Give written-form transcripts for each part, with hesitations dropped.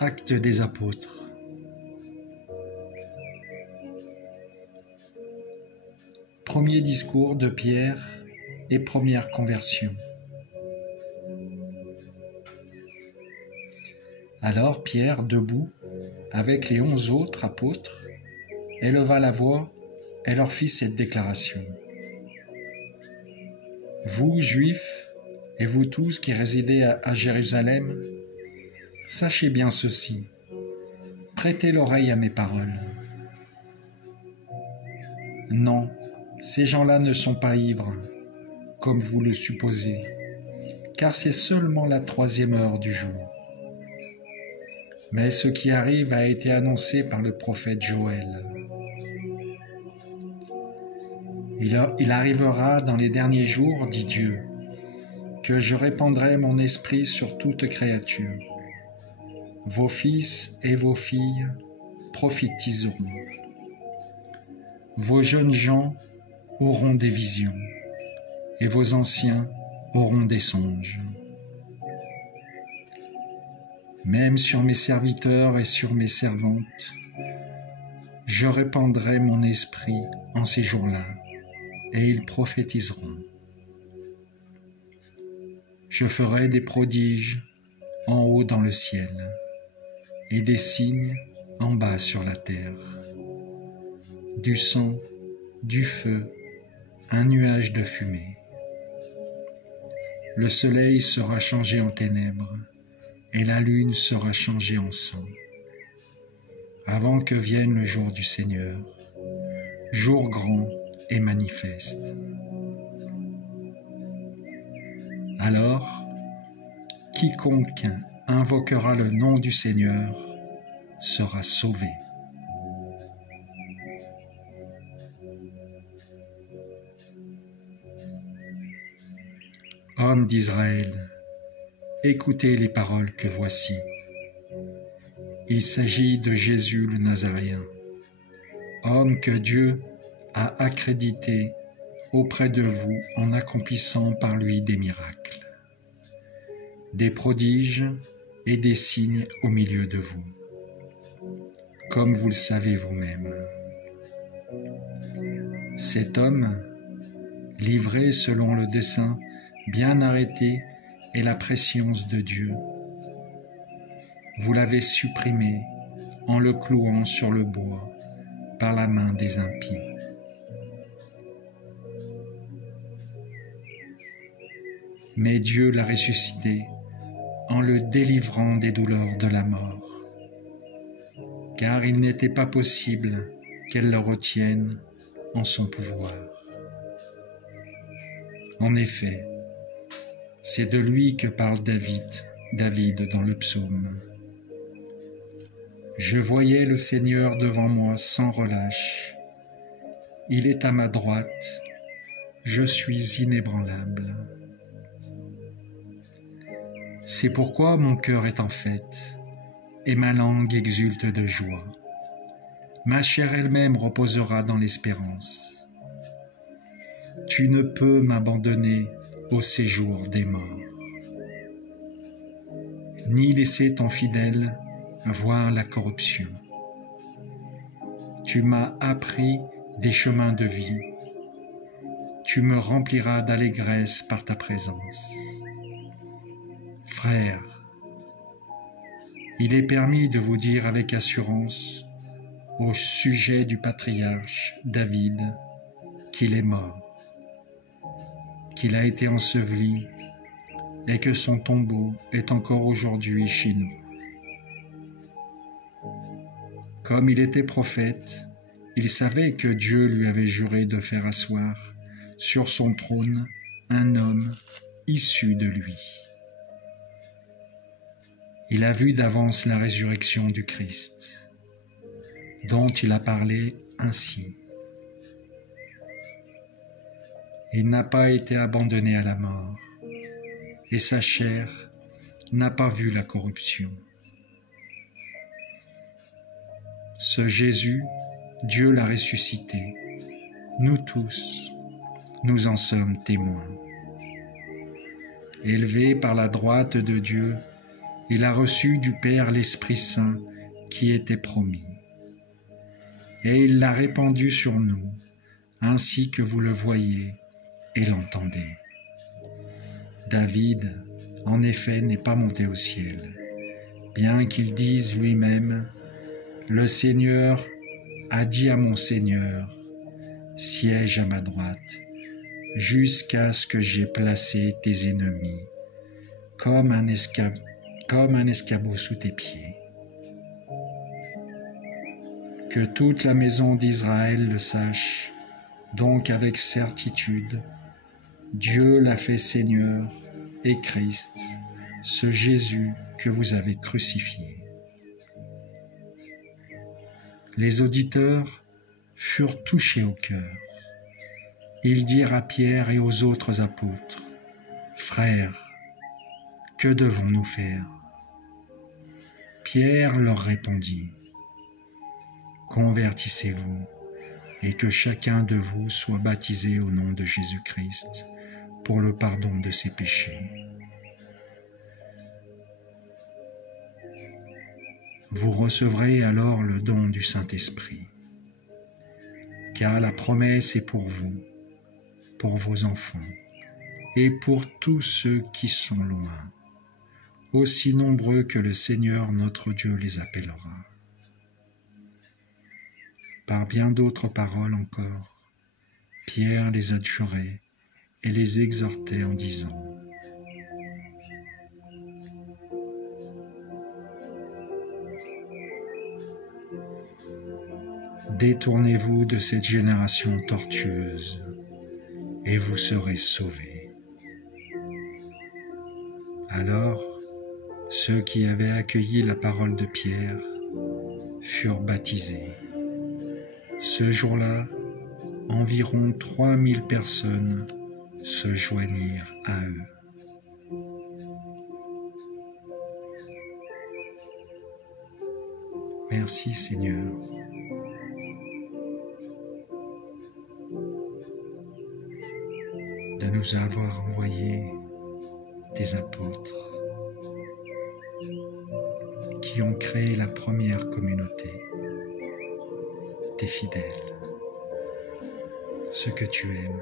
Actes des apôtres. Premier discours de Pierre et première conversion. Alors Pierre, debout, avec les 11 autres apôtres, éleva la voix et leur fit cette déclaration. Vous, Juifs, et vous tous qui résidez à Jérusalem, sachez bien ceci, prêtez l'oreille à mes paroles. Non, ces gens-là ne sont pas ivres, comme vous le supposez, car c'est seulement la 3e heure du jour. Mais ce qui arrive a été annoncé par le prophète Joël. Il arrivera dans les derniers jours, dit Dieu, que je répandrai mon esprit sur toute créature. Vos fils et vos filles prophétiseront. Vos jeunes gens auront des visions, et vos anciens auront des songes. Même sur mes serviteurs et sur mes servantes, je répandrai mon esprit en ces jours-là, et ils prophétiseront. Je ferai des prodiges en haut dans le ciel, et des signes en bas sur la terre, du sang, du feu, un nuage de fumée. Le soleil sera changé en ténèbres, et la lune sera changée en sang, avant que vienne le jour du Seigneur, jour grand et manifeste. Alors, quiconque invoquera le nom du Seigneur sera sauvé. Hommes d'Israël, écoutez les paroles que voici. Il s'agit de Jésus le Nazaréen, homme que Dieu a accrédité auprès de vous en accomplissant par lui des miracles, des prodiges et des signes au milieu de vous, comme vous le savez vous-même. Cet homme, livré selon le dessein bien arrêté et la prescience de Dieu, vous l'avez supprimé en le clouant sur le bois par la main des impies. Mais Dieu l'a ressuscité en le délivrant des douleurs de la mort, car il n'était pas possible qu'elle le retienne en son pouvoir. En effet, c'est de lui que parle David dans le psaume. Je voyais le Seigneur devant moi sans relâche. Il est à ma droite, je suis inébranlable. C'est pourquoi mon cœur est en fête, et ma langue exulte de joie. Ma chair elle-même reposera dans l'espérance. Tu ne peux m'abandonner au séjour des morts, ni laisser ton fidèle voir la corruption. Tu m'as appris des chemins de vie, tu me rempliras d'allégresse par ta présence. Frères, il est permis de vous dire avec assurance au sujet du patriarche David qu'il est mort, qu'il a été enseveli et que son tombeau est encore aujourd'hui chez nous. Comme il était prophète, il savait que Dieu lui avait juré de faire asseoir sur son trône un homme issu de lui. Il a vu d'avance la résurrection du Christ, dont il a parlé ainsi. Il n'a pas été abandonné à la mort, et sa chair n'a pas vu la corruption. Ce Jésus, Dieu l'a ressuscité. Nous tous, nous en sommes témoins. Élevé par la droite de Dieu, il a reçu du Père l'Esprit Saint qui était promis. Et il l'a répandu sur nous, ainsi que vous le voyez et l'entendez. David, en effet, n'est pas monté au ciel, bien qu'il dise lui-même, « Le Seigneur a dit à mon Seigneur, siège à ma droite, jusqu'à ce que j'aie placé tes ennemis, comme un escabeau sous tes pieds. » Que toute la maison d'Israël le sache, donc avec certitude, Dieu l'a fait Seigneur et Christ, ce Jésus que vous avez crucifié. Les auditeurs furent touchés au cœur. Ils dirent à Pierre et aux autres apôtres, « Frères, que devons-nous faire ?» Pierre leur répondit, « Convertissez-vous et que chacun de vous soit baptisé au nom de Jésus-Christ pour le pardon de ses péchés. Vous recevrez alors le don du Saint-Esprit, car la promesse est pour vous, pour vos enfants et pour tous ceux qui sont loin, aussi nombreux que le Seigneur notre Dieu les appellera. » Par bien d'autres paroles encore, Pierre les adjurait et les exhortait en disant, « Détournez-vous de cette génération tortueuse, et vous serez sauvés. » Alors, ceux qui avaient accueilli la parole de Pierre furent baptisés. Ce jour-là, environ 3000 personnes se joignirent à eux. Merci Seigneur. De nous avoir envoyé des apôtres qui ont créé la première communauté, des fidèles, ceux que tu aimes.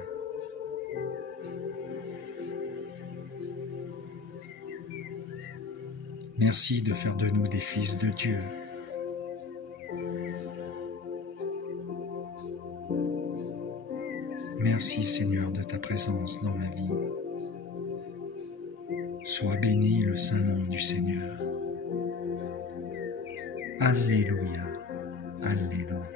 Merci de faire de nous des fils de Dieu. Merci Seigneur de ta présence dans ma vie. Sois béni le saint nom du Seigneur. Alléluia, Alléluia.